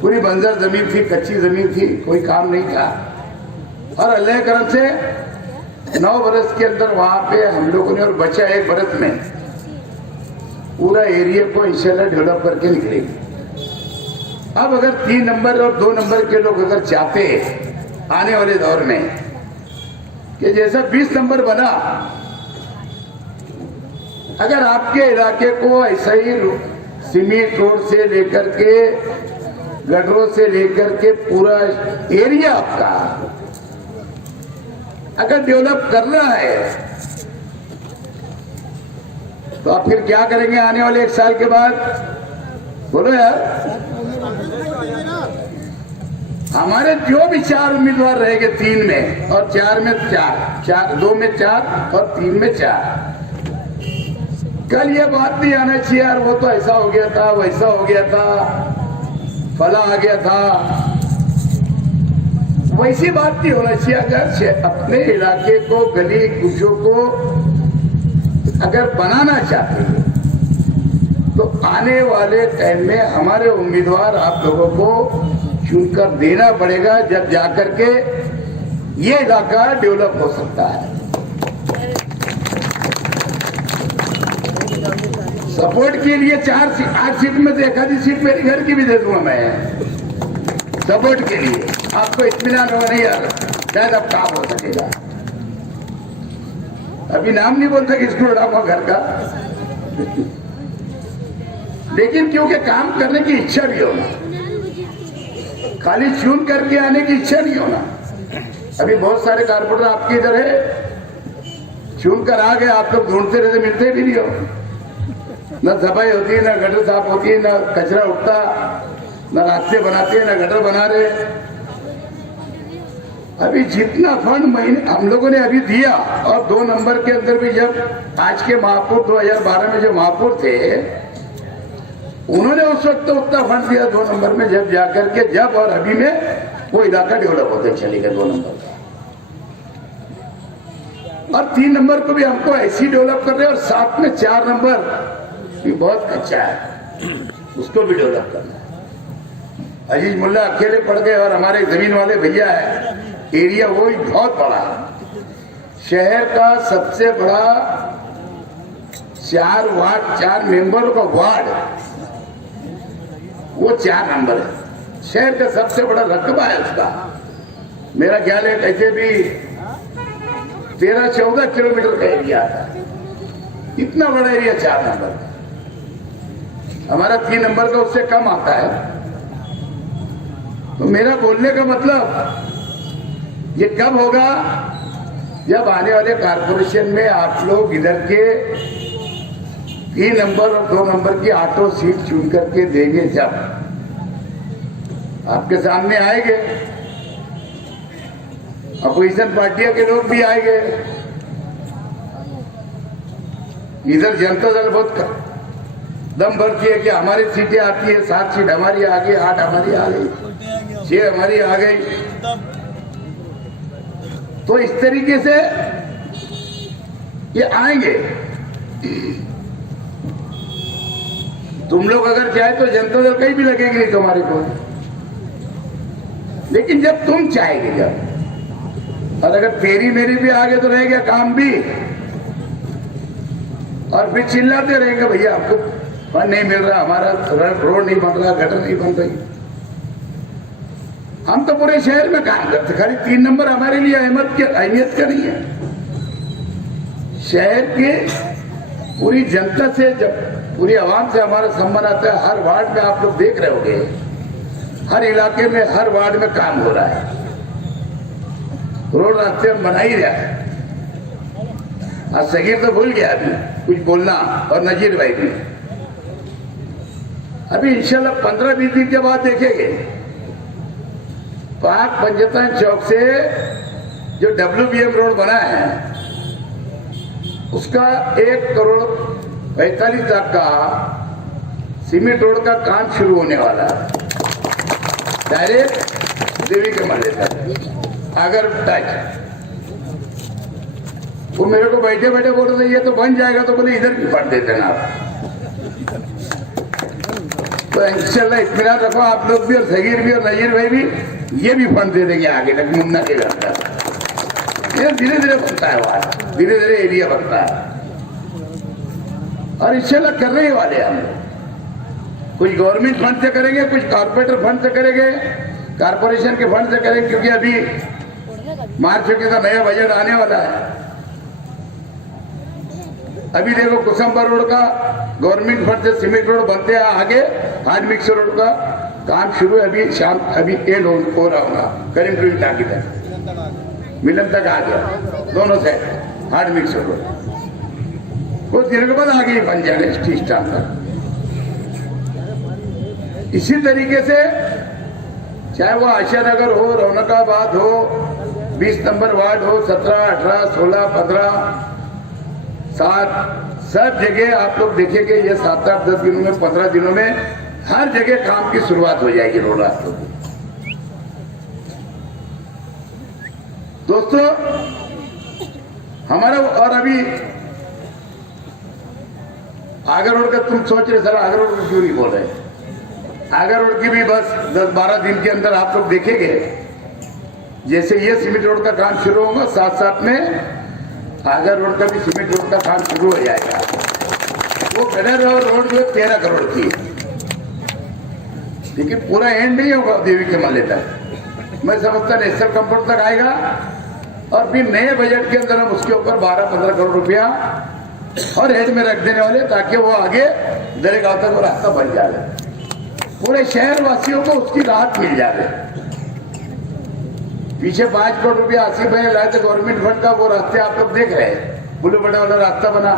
पूरी बंजर जमीन थी, कच्ची जमीन थी, कोई काम नहीं था, और अल्लाह करम से 9 बरस के अंदर वहां पे हम लोगों ने और बचा 1 बरस में पूरा एरिया को इंशाल्लाह डेवलप करके निकलेगी। अब अगर 3 नंबर और 2 नंबर के लोग अगर चाहते आने वाले दौर में कि जैसा 20 नंबर बना, अगर आपके इलाके को ऐसा ही सीमेंट रोड से लेकर के गटरों से लेकर के पूरा एरिया आपका अगर डेवलप करना है तो आप फिर क्या करेंगे आने वाले 1 साल के बाद? बोलो यार। हमारे जो भी 4 उम्मीदवार रहेंगे 3 में और 4 में 4, 2 में 4 और 3 में 4। कल ये बात नहीं आना चाहिए यार वो तो ऐसा हो गया था, वैसा हो गया था, फला आ गया था, वैसी बात नहीं होना चाहिए। अगर अपने इलाके को, गली कुचों को अगर बनाना चाहते हैं तो आने वाले टाइम में हमारे उम्मीदवार आप लोगों को चुनकर देना पड़ेगा, जब जाकर के ये इलाका डेवलप हो सकता है। सपोर्ट के लिए 8 सीट में से 1 आधी सीट मेरी घर की भी दे दूंगा मैं, सपोर्ट के लिए। आपको इत्मीनान होगा नहीं यार, शायद अब काम हो सकेगा। अभी नाम नहीं बोलता किसको उड़ाऊंगा घर का, लेकिन क्योंकि काम करने की इच्छा भी होना, खाली चुन करके आने की इच्छा नहीं होना। अभी बहुत सारे कारपोरेटर आपके इधर है, चुन कर आ गए, आप लोग ढूंढते रहते, मिलते भी नहीं हो। न सफाई होती है, न गटर साफ होती है, न कचरा उठता, न रास्ते बनाते हैं, न गटर बना रहे। अभी जितना फंड महीने हम लोगों ने अभी दिया, और 2 नंबर के अंदर भी, जब आज के महापौर 2012 में जो महापौर थे उन्होंने उस वक्त तो उतना फंड दिया 2 नंबर में, जब जाकर के जब और अभी में वो इलाका डेवलप होते चलेगा 2 नंबर का। और 3 नंबर को भी हमको ऐसी डेवलप कर रहे हैं, और साथ में 4 नंबर भी बहुत अच्छा है, उसको भी डेवलप करना है। अजीज मुल्ला अकेले पड़ गए, और हमारे जमीन वाले भैया है, एरिया वो ही बहुत बड़ा है। शहर का सबसे बड़ा 4 वार्ड, 4 मेंबरों का वार्ड, वो 4 नंबर है। शहर का सबसे बड़ा रकबा है उसका। मेरा ख्याल है कैसे भी 13-14 किलोमीटर का एरिया था, इतना बड़ा एरिया 4 नंबर का। हमारा 3 नंबर का उससे कम आता है। तो मेरा बोलने का मतलब ये कब होगा, जब आने वाले कारपोरेशन में आप लोग इधर के 3 नंबर और 2 नंबर की 8 सीट चुन करके देंगे, जब आपके सामने आएंगे, अपोजिशन पार्टियों के लोग भी आएंगे। इधर जनता दल बहुत दम भरती है कि हमारी सीटें आती है, 7 सीट हमारी आ गई, 8 हमारी आ गई, 6 हमारी आ गई। तो इस तरीके से ये आएंगे। तुम लोग अगर चाहे तो जनता दल कहीं भी लगेगी नहीं तुम्हारे को, लेकिन जब तुम चाहेगे, जब, और अगर तेरी मेरी भी आगे तो रहेगा काम भी, और फिर चिल्लाते रहेंगे भैया आपको फंड नहीं मिल रहा, हमारा रोड नहीं बन रहा, गटर नहीं बन रही। हम तो पूरे शहर में काम करते, खाली 3 नंबर हमारे लिए अहमियत का नहीं है। शहर के पूरी जनता से, जब पूरी आवाम से हमारा संबंध आता है। हर वार्ड में आप लोग देख रहे होंगे, हर इलाके में, हर वार्ड में काम हो रहा है, रोड रास्ते हम बना ही रहा है। आज सगीर तो भूल गया अभी कुछ बोलना, और नजीर भाई भी। अभी इंशाल्लाह 15-20 दिन के बाद देखेंगे, पाक पंजतन चौक से जो WBM रोड बना है, उसका 1,45 लाख का सीमेंट रोड का काम शुरू होने वाला है, डायरेक्ट देवी के मल्ले तक, अगर टच। वो मेरे को बैठे बैठे बोल रहे ये तो बन जाएगा, तो बोले इधर भी फंड देते ना आप। तो इंशाल्लाह इत्मीनान रखो, आप लोग भी और सगीर भी और नजीर भाई भी, ये भी फंड दे देंगे आगे तक मुन्ना के घर का। ये धीरे धीरे बनता है, वहां धीरे धीरे एरिया बनता है, और इंशाल्लाह करने ही वाले हम लोग। कुछ गवर्नमेंट फंड से करेंगे, कुछ कॉर्पोरेटर फंड से करेंगे, कारपोरेशन के फंड से करेंगे, क्योंकि अभी मार्च के का नया बजट आने वाला है। अभी देखो कुसुम्बा रोड का गवर्नमेंट फंड से सीमेंट रोड बनते हैं, आगे हार्ड मिक्सर रोड का काम शुरू है, अभी शाम अभी एंड हो रहा होगा, करीम टू टाकी तक, मिलन तक आ गया, दोनों साइड हार्ड मिक्सर रोड। कुछ दिनों के बाद आगे ही बन जाएगा स्टी स्टार का। इसी तरीके से चाहे वो आशा नगर हो, रौनकाबाद हो, 20 नंबर वार्ड हो, 17, 18, 16, 15, 7, सब जगह आप लोग देखेंगे ये 7, 8, 10 दिनों में, 15 दिनों में हर जगह काम की शुरुआत हो जाएगी रोड रास्तों की। दोस्तों हमारा और अभी आगर रोड का तुम सोच रहे सर आगर रोड क्यों नहीं बोल रहे? आगर रोड की भी बस 10-12 दिन के अंदर आप लोग देखेंगे जैसे ये सीमेंट रोड का काम शुरू होगा, साथ साथ में आगर रोड का भी सीमेंट रोड का काम शुरू हो जाएगा। वो गडर रोड जो 13 करोड़ की, लेकिन पूरा एंड नहीं होगा देवी के मल्ले तक। मैं समझता नेशनल कंफर्ट तक आएगा और फिर नए बजट के अंदर हम उसके ऊपर 12-15 करोड़ रुपया और हेड में रख देने वाले, ताकि वो आगे दरेगांव तक वो रास्ता बन जाए, पूरे शहर वासियों को उसकी राहत मिल जाए। पीछे 5 करोड़ रुपया आसिफ भाई ने लाए थे गवर्नमेंट फंड का, वो रास्ते आप लोग देख रहे हैं। बुल्लू बड़ा वाला रास्ता बना,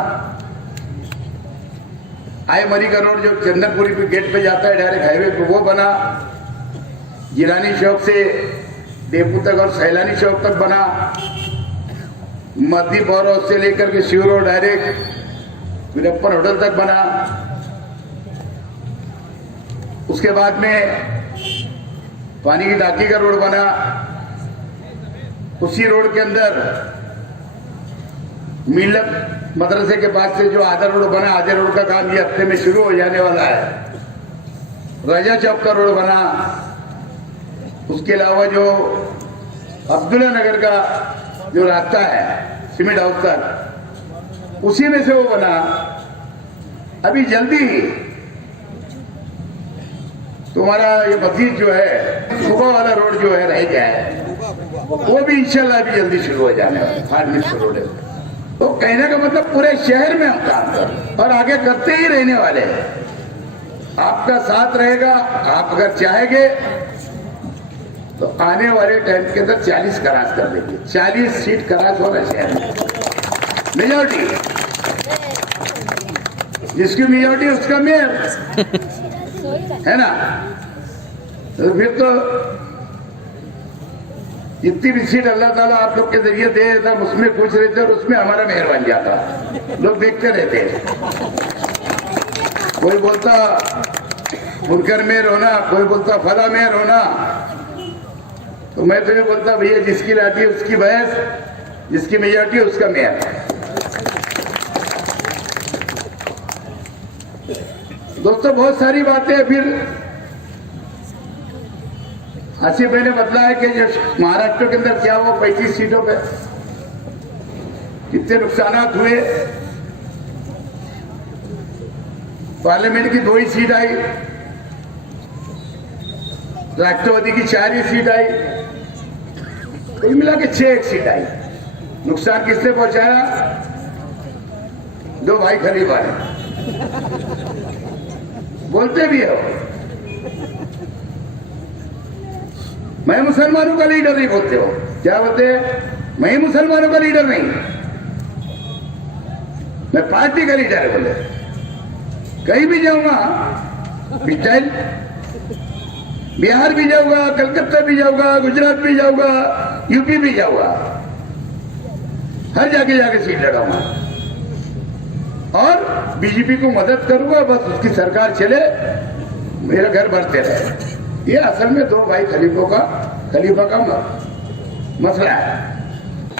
आई मरी का रोड जो चंदनपुरी पे गेट पे जाता है डायरेक्ट हाईवे पे, वो बना। जिलानी चौक से डेपू तक और सैलानी चौक तक बना। मध्य पावर हाउस से लेकर के Shiv road direct Veerappan hotel तक बना। उसके बाद में पानी की टाकी का रोड बना। उसी रोड के अंदर मिलत मदरसे के पास से जो आधा रोड बना, आधे रोड का काम ये हफ्ते में शुरू हो जाने वाला है। राजा चौक का रोड बना। उसके अलावा जो अब्दुल्ला नगर का जो रास्ता है सीमेंट हाउस तक, उसी में से वो बना। अभी जल्दी तुम्हारा ये मस्जिद जो है सुबह वाला रोड जो है रह गया है, वो भी इंशाल्लाह अभी जल्दी शुरू हो जाने वाला है। 5 मिनट रोड है। तो कहने का मतलब पूरे शहर में हम काम कर और आगे करते ही रहने वाले हैं। आपका साथ रहेगा। आप अगर चाहेंगे तो आने वाले टाइम के अंदर 40 क्रॉस कर देंगे। 40 सीट क्रॉस होगा शहर में, मेजॉरिटी। जिसकी मेजॉरिटी उसका मेयर है ना। तो फिर तो जितनी भी सीट अल्लाह ताला आप लोग के जरिए दे देता, उसमें पूछ रहे थे और उसमें हमारा मेयर बन जाता। लोग देखते रहते। कोई बोलता मुनकर मेयर होना, कोई बोलता फला मेयर होना। तो मैं तुम्हें बोलता भैया जिसकी लाठी उसकी बहस, जिसकी मेजॉरिटी उसका मेयर। दोस्तों बहुत सारी बातें फिर आसिफ भाई ने बदला है कि जो महाराष्ट्र के अंदर क्या वो 35 सीटों पे कितने नुकसानात हुए। पार्लियामेंट की 2 ही सीट आई, राष्ट्रवादी की 4 ही सीट आई, कुल मिला के 6 सीट आई। नुकसान किसने पहुंचाया? 2 भाई खलीफा ने। बोलते भी हो मैं मुसलमानों का लीडर नहीं, बोलते हो क्या बोलते हैं? मैं मुसलमानों का लीडर नहीं, मैं पार्टी का लीडर है। बोले कहीं भी जाऊंगा स्टाइल, बिहार भी जाऊंगा, कलकत्ता भी जाऊंगा, गुजरात भी जाऊंगा, यूपी भी जाऊंगा, हर जाके जाके सीट लड़ाऊंगा और बीजेपी को मदद करूंगा। बस उसकी सरकार चले, मेरा घर भरते रहे। ये असल में 2 भाई खलीफा का मसला है।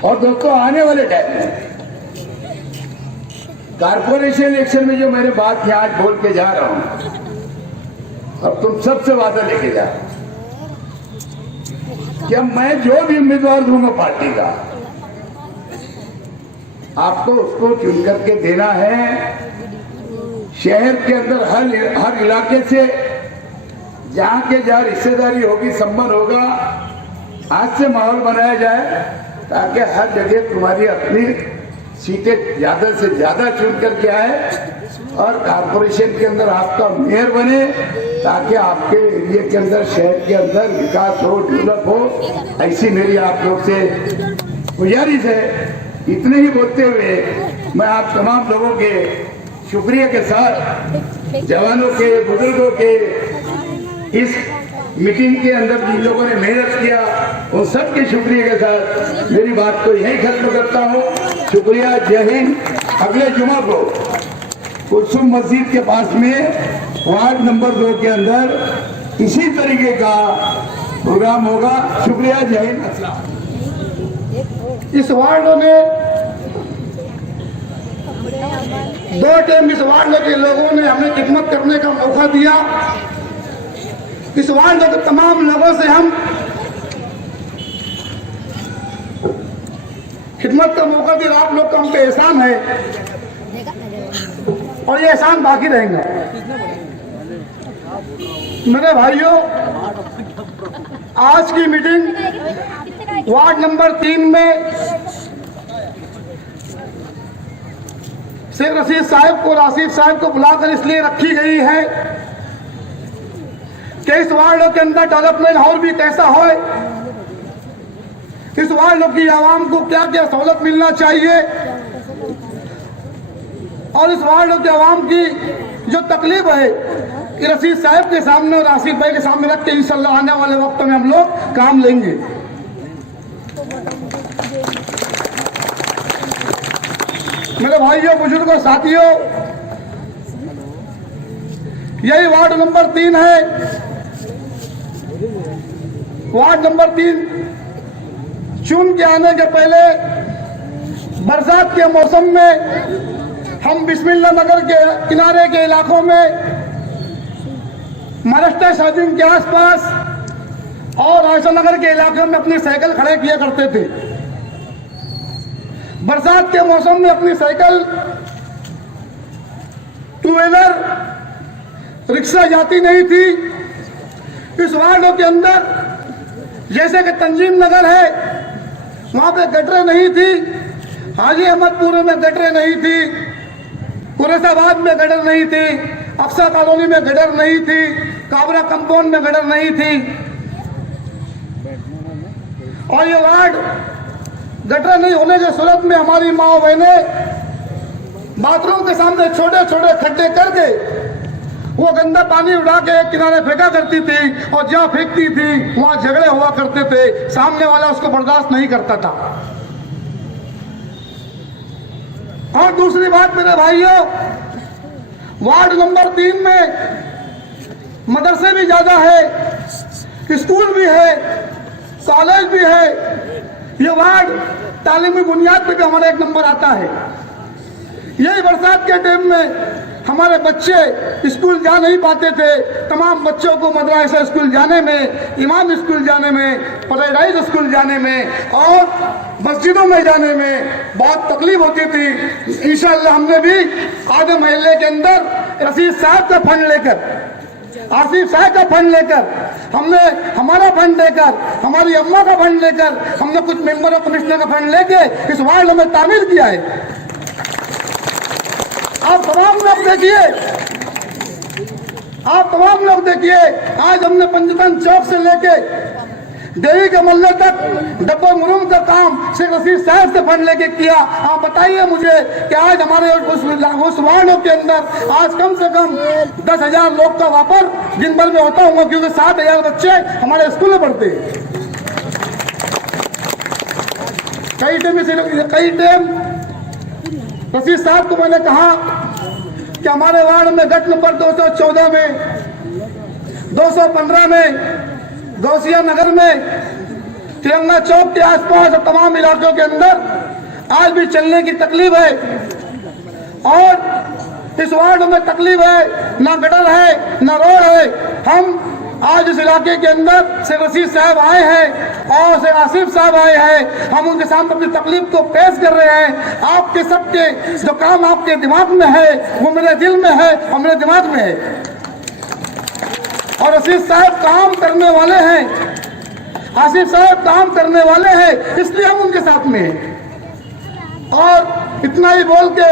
और दोस्तों आने वाले टाइम में कारपोरेशन इलेक्शन में जो मैंने बात यहाँ आज बोल के जा रहा हूं, अब तुम सबसे वादा लेके जा कि मैं जो भी उम्मीदवार दूंगा पार्टी का, आपको उसको चुन करके देना है। शहर के अंदर हर इलाके से जहां के जहां रिश्तेदारी होगी, संबंध होगा, आज से माहौल बनाया जाए ताकि हर जगह तुम्हारी अपनी सीटें ज्यादा से ज्यादा चुन करके आए और कारपोरेशन के अंदर आपका मेयर बने, ताकि आपके एरिया के अंदर, शहर के अंदर विकास हो, डेवलप हो। ऐसी मेरी आप लोग से गुजारिश है। इतने ही बोलते हुए मैं आप तमाम लोगों के शुक्रिया के साथ जवानों के, बुजुर्गों के इस मीटिंग के अंदर जिन लोगों ने मेहनत किया उन सब के शुक्रिया के साथ मेरी बात को यहीं खत्म करता हूँ। शुक्रिया, जय हिंद। अगले जुमा को कुलसुम मस्जिद के पास में वार्ड नंबर 2 के अंदर इसी तरीके का प्रोग्राम होगा। शुक्रिया, जय हिंद, अस्सलाम। इस वार्ड में 2 टाइम इस वार्ड के लोगों ने हमें खिदमत करने का मौका दिया। इस वार्ड के तमाम लोगों से हम खिदमत का मौका दिया। आप लोग का हम पे एहसान है और ये एहसान बाकी रहेंगे। मेरे भाइयों, आज की मीटिंग वार्ड नंबर 3 में शेख रशीद साहब को, राशिद साहब को बुलाकर इसलिए रखी गई है कि इस वार्ड के अंदर डेवलपमेंट और भी कैसा हो, इस वार्ड की आवाम को क्या क्या सहूलत मिलना चाहिए और इस वार्ड के आवाम की जो तकलीफ है कि रशीद साहब के सामने और राशिद भाई के सामने रख के इंशाल्लाह आने वाले वक्त में हम लोग काम लेंगे। मेरे भाइयों, बुजुर्गों, साथियों, यही वार्ड नंबर 3 है। वार्ड नंबर 3 चुन के आने के पहले बरसात के मौसम में हम बिस्मिल्लाह नगर के किनारे के इलाकों में, महाराष्ट्र शादीन के आसपास और आयशा नगर के इलाकों में अपनी साइकिल खड़े किया करते थे। बरसात के मौसम में अपनी साइकिल, टू व्हीलर, रिक्शा जाती नहीं थी। इस वार्डों के अंदर जैसे कि तंजीम नगर है, वहां पे गटरें नहीं थी, हाजी अहमदपुर में गटरें नहीं थी, कुरेशाबाद में गटर नहीं थी, अक्सा कॉलोनी में गटर नहीं थी, काबरा कंपाउंड में गटर नहीं थी। और ये वार्ड गटर नहीं होने की सूरत में हमारी माँ बहनें बाथरूम के सामने छोटे छोटे खड्डे करके वो गंदा पानी उड़ा के एक किनारे फेंका करती थी और जहाँ फेंकती थी वहां झगड़े हुआ करते थे। सामने वाला उसको बर्दाश्त नहीं करता था। और दूसरी बात मेरे भाइयों, वार्ड नंबर 3 में मदरसे भी ज्यादा है, स्कूल भी है, कॉलेज भी है। ये वार्ड तालीमी बुनियाद पे भी हमारा 1 नंबर आता है। यही बरसात के टाइम में हमारे बच्चे स्कूल जा नहीं पाते थे। तमाम बच्चों को मदरसा स्कूल जाने में, इमाम स्कूल जाने में, पैराडाइज स्कूल जाने में और मस्जिदों में जाने में बहुत तकलीफ होती थी। इंशाअल्लाह हमने भी आधे महल्ले के अंदर रशीद साहब का फंड लेकर, आसिफ साहब का फंड लेकर, हमने हमारा फंड लेकर, हमारी अम्मा का फंड लेकर, हमने कुछ मेंबर और कमिश्नर का फंड लेके इस वार्ड में तामीर किया है। आप तमाम लोग देखिए, आप तमाम लोग देखिए, आज हमने पंचतन चौक से लेके देवी के मल्ले तक डब्बा मुरुम का काम शेख रशीद साहब से फंड लेके किया। आप बताइए मुझे कि आज हमारे उस वार्डों के अंदर आज कम से कम 10,000 लोग का वापर दिन भर में होता होगा, क्योंकि 7,000 बच्चे हमारे स्कूल में पढ़ते हैं। कई टाइम रशीद साहब को मैंने कहा कि हमारे वार्ड में गट नंबर 214 में, 215 में, गौसिया नगर में, तिरंगा चौक के आसपास और तमाम इलाकों के अंदर आज भी चलने की तकलीफ है। और इस वार्ड में तकलीफ है, ना गटर है, ना रोड है। हम आज इस इलाके के अंदर शेख रशीद साहब आए हैं और शेख आसिफ साहब आए हैं। हम उनके सामने अपनी तकलीफ को पेश कर रहे हैं। आपके सबके जो काम आपके दिमाग में है वो मेरे दिल में है और मेरे दिमाग में है। और रशीद साहब काम करने वाले हैं, आसिफ साहब काम करने वाले हैं, इसलिए हम उनके साथ में हैं। और इतना ही बोल के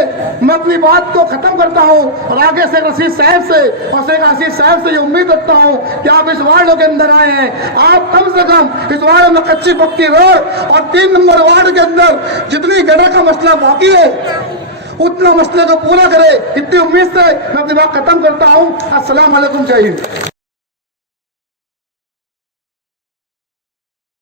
मैं अपनी बात को खत्म करता हूँ और आगे से रशीद साहब से और शेख आसिफ साहब से ये उम्मीद रखता हूँ कि आप इस वार्ड के अंदर आए हैं। आप कम से कम इस वार्ड में कच्ची पक्की रोड और 3 नंबर वार्ड के अंदर जितनी गटर का मसला बाकी है उतना मसले को पूरा करे, इतनी उम्मीद से मैं अपनी बात खत्म करता हूँ। अस्सलाम वालेकुम, जय हिंद।